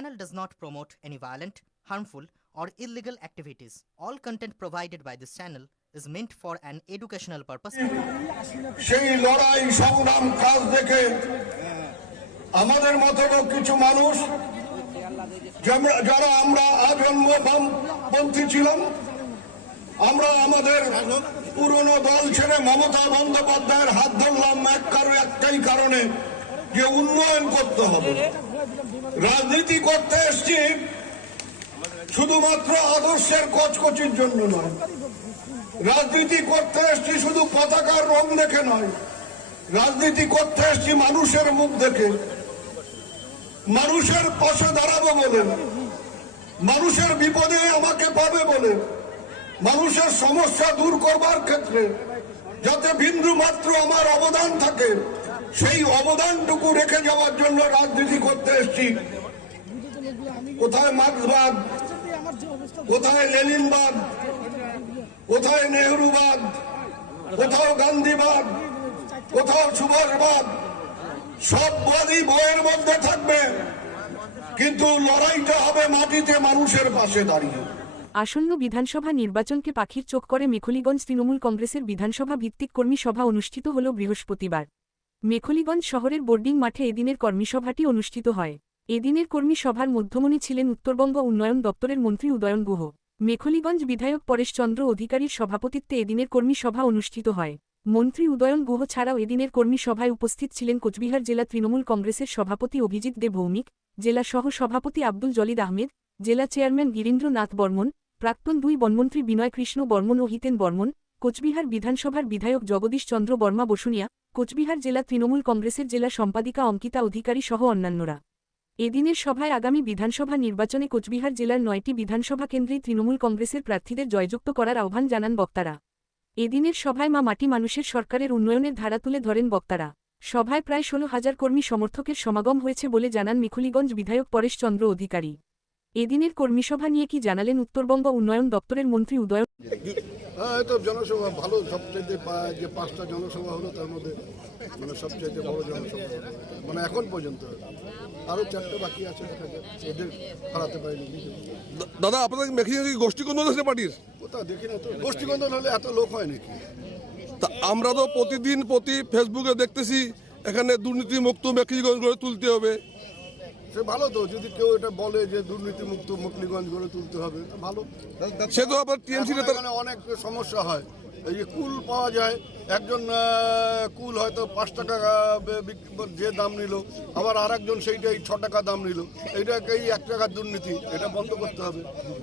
channel does not promote any violent, harmful, or illegal activities. All content provided by this channel is meant for an educational purpose. আমাদের মতনও কিছু মানুষ যারা- আমরা আজন্ম ছিলাম আমরা আমাদের পুরনো দল ছেড়ে মমতা বন্দ্যোপাধ্যায়ের হাত ধরলাম এক কারণ একটাই কারণে যে উন্নয়ন করতে হবে রাজনীতি করতে এসছি শুধুমাত্র আদর্শের কচকচির জন্য নয়। রাজনীতি করতে এসছি শুধু পতাকার রং দেখে নয়। রাজনীতি করতে এসছি মানুষের মুখ দেখে। মানুষের পাশে দাঁড়াবো বলে। মানুষের বিপদে আমাকে পাবে বলে। মানুষের সমস্যা দূর করবার ক্ষেত্রে যাতে বিন্দু মাত্র আমার অবদান থাকে সেই অবদানটুকু রেখে যাওয়ার জন্য রাজনীতি করতে এসছি। কোথায় মার্ক্সবাদ? কোথায় লেনিনবাদ? কোথায় নেহরুবাদ? কোথাও গান্ধীবাদ? কোথাও সুভাষবাদ? সব বাদই বইয়ের মধ্যে থাকবে। কিন্তু লড়াইটা হবে মাটিতে মানুষের পাশে দাঁড়িয়ে। আসন্ন বিধানসভা নির্বাচনকে পাখির চোখ করে মেখলিগঞ্জ তৃণমূল কংগ্রেসের বিধানসভা ভিত্তিক কর্মী সভা অনুষ্ঠিত হল বৃহস্পতিবার। মেখলিগঞ্জ শহরের বোর্ডিং মাঠে এদিনের কর্মীসভাটি অনুষ্ঠিত হয়। এদিনের কর্মী সভার মধ্যমণি ছিলেন উত্তরবঙ্গ উন্নয়ন দপ্তরের মন্ত্রী উদয়ন গুহ। মেখলিগঞ্জ বিধায়ক পরেশচন্দ্র অধিকারীর সভাপতিত্বে এদিনের কর্মী সভা অনুষ্ঠিত হয়। মন্ত্রী উদয়ন গুহ ছাড়াও এদিনের কর্মী সভায় উপস্থিত ছিলেন কোচবিহার জেলা তৃণমূল কংগ্রেসের সভাপতি অভিজিৎ দে ভৌমিক, জেলা সহ সভাপতি আব্দুল জলিদ আহমেদ, জেলা চেয়ারম্যান গিরীন্দ্রনাথ বর্মন, প্রাক্তন দুই বনমন্ত্রী বিনয় কৃষ্ণ বর্মন ও হিতেন বর্মন, কোচবিহার বিধানসভার বিধায়ক জগদীশ চন্দ্র বর্মা বসুনিয়া কোচবিহার জেলা তৃণমূল কংগ্রেসের জেলা সম্পাদিকা অঙ্কিতা অধিকারী সহ অন্যান্যরা। এদিনের সভায় আগামী বিধানসভা নির্বাচনে কোচবিহার জেলার নয়টি বিধানসভা কেন্দ্রেই তৃণমূল কংগ্রেসের প্রার্থীদের জয়যুক্ত করার আহ্বান জানান বক্তারা। এদিনের সভায় মা মাটি মানুষের সরকারের উন্নয়নের ধারা তুলে ধরেন বক্তারা। সভায় প্রায় ষোলো হাজার কর্মী সমর্থকের সমাগম হয়েছে বলে জানান মিখুলিগঞ্জ বিধায়ক পরেশচন্দ্র অধিকারী। এদিনের কর্মীসভা নিয়ে কি জানালেন উত্তরবঙ্গ উন্নয়ন দপ্তরের মন্ত্রী উদয়ন হ্যাঁ তো জনসভা ভালো সবচেয়ে যে পাঁচটা জনসভা হলো তার মধ্যে মানে সবচেয়ে বড় জনসভা মানে এখন পর্যন্ত। আরও চারটে বাকি আছে দেখা এদের হারাতে পারিনি দাদা আপনাদের মেখে কি গোষ্ঠী কোন আছে পার্টির? কোথাও দেখি না তো। গোষ্ঠীকন্দল হলে এত লোক হয় নাকি? তা আমরা তো প্রতিদিন প্রতি ফেসবুকে দেখতেছি এখানে দুর্নীতি মুক্ত মেখিগঞ্জ গড়ে তুলতে হবে। সে ভালো তো যদি কেউ এটা বলে যে দুর্নীতিমুক্ত মুকলিগঞ্জ গড়ে তুলতে হবে তো ভালো। সে তো আবার টিএমসি অনেক সমস্যা হয়। এই যে কুল পাওয়া যায় একজন কুল হয়তো পাঁচ টাকা যে দাম নিল আবার আর একজন সেইটাই ছ টাকা দাম নিল। এইটাকেই এক টাকার দুর্নীতি এটা বন্ধ করতে হবে।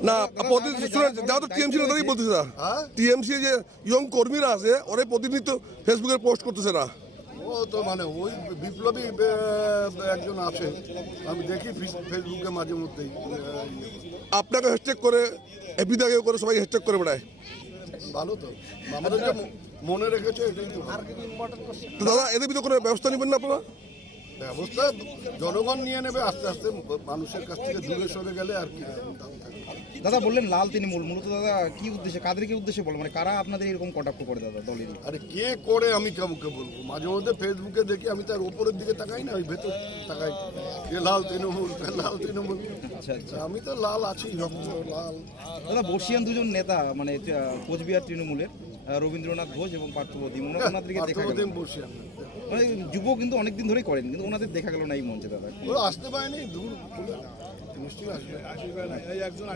না প্রতিদিন শুনেন যা তো টিএমসি নেতারই বলতেছে না। হ্যাঁ? টিএমসি যে ইয়ং কর্মীরা আছে ওরা প্রতিনিধিত্ব ফেসবুকে পোস্ট করতেছে না। ও তো মানে ওই বিপ্লবী একজন আছে। আমি দেখি ফেস- ফেসবুকে মাঝে মধ্যেই আপনাকে হ্যাশট্যাগ করে এপিদাকে করে সবাই হ্যাশট্যাগ করে বেড়ায়। ভালো তো। আমাদেরকে ম- মনে রেখেছে এটাই তো দাদা এদের ভিতরে কোনো ব্যবস্থা নেবেন না আপনারা? ব্যবস্থা জনগণ নিয়ে নেবে আস্তে আস্তে মানুষের কাছ থেকে দূরে সরে গেলে আর কি দাদা বললেন লাল তিনি মূল। মূলত দাদা কি উদ্দেশ্যে কাদের কি উদ্দেশ্যে বলো মানে কারা আপনাদের এরকম কটাক্ষ করে দাদা দলের? আরে কে করে আমি কাউকে বলব? মাঝে মধ্যে ফেসবুকে দেখি আমি তার উপরের দিকে তাকাই না ওই ভেতর তাকাই। যে লাল তৃণমূল লাল তৃণমূল। আচ্ছা আচ্ছা। আমি তো লাল আছি লাল। দাদা বর্ষিয়ান দুজন নেতা মানে কোচবিহার তৃণমূলের। রবীন্দ্রনাথ ঘোষ এবং পার্থবতী ওনাদেরকে দেখা গেল। মানে যুব কিন্তু অনেকদিন ধরেই করেন কিন্তু ওনাদের দেখা গেল না এই মঞ্চে দাদা। ও আসতে পারেনি? দূর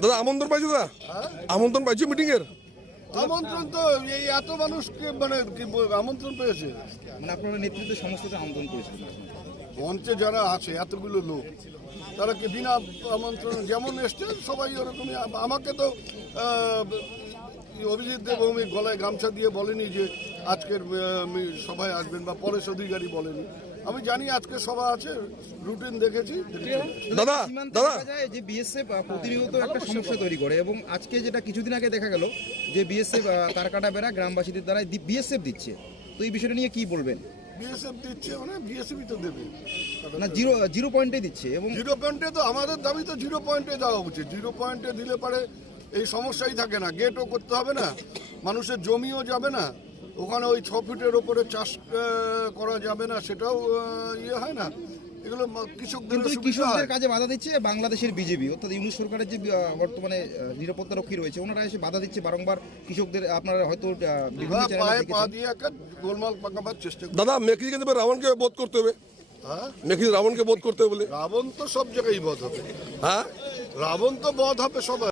দাদা আমন্ত্রণ পাইছো দাদা? আমন্ত্রণ পাইছো মিটিং এর আমন্ত্রণ তো এই এত মানুষকে মানে কি আমন্ত্রণ পেয়েছে। মানে আপনারা নেতৃত্বে সমস্তকে আমন্ত্রণ করেছিলেন মঞ্চে যারা আছে এতগুলো লোক তারা কি বিনা আমন্ত্রণ যেমন এসছে সবাই ওরকমই। আমাকে তো আহ, অভিজিৎ দেব ভৌমিক গলায় গামছা দিয়ে বলেনি যে আজকের সভায় আসবেন বা পরেশ অধিকারী বলেনি। আমি জানি আজকে সভা আছে রুটিন দেখেছি। দাদা দাদা। যে বিএসএফ প্রতিনিয়ত একটা সমস্যা তৈরি করে এবং আজকে যেটা কিছুদিন আগে দেখা গেল যে বিএসএফ তারকাটা বেড়া গ্রামবাসীদের দ্বারা বিএসএফ দিচ্ছে। তো এই বিষয়টা নিয়ে কি বলবেন? বিএসএফ দিচ্ছে মানে বিএসএফই তো দেবে। না জিরো জিরো পয়েন্টে দিচ্ছে এবং জিরো পয়েন্টে তো আমাদের দাবি তো জিরো পয়েন্টে দেওয়া উচিত। জিরো পয়েন্টে দিলে পারে এই সমস্যাই থাকে না গেটও করতে হবে না মানুষের জমিও যাবে না ওখানে ওই ছ ফিটের ওপরে চাষ করা যাবে না সেটাও ইয়ে হয় না এগুলো কৃষকদের কৃষকদের কাজে বাধা দিচ্ছে বাংলাদেশের বিজেপি অর্থাৎ ইউনিশ সরকারের যে বর্তমানে নিরাপত্তা রক্ষী রয়েছে ওনারা এসে বাধা দিচ্ছে বারংবার কৃষকদের আপনারা হয়তো দিয়ে গোলমাল পাকাবার চেষ্টা দাদা মেকি কিন্তু রাবণকে বোধ করতে হবে। হ্যাঁ? মেকি রাবণকে বোধ করতে হবে বলে। রাবণ তো সব জায়গায় বধ হবে। হ্যাঁ? রাবণ তো বধ হবে সবাই।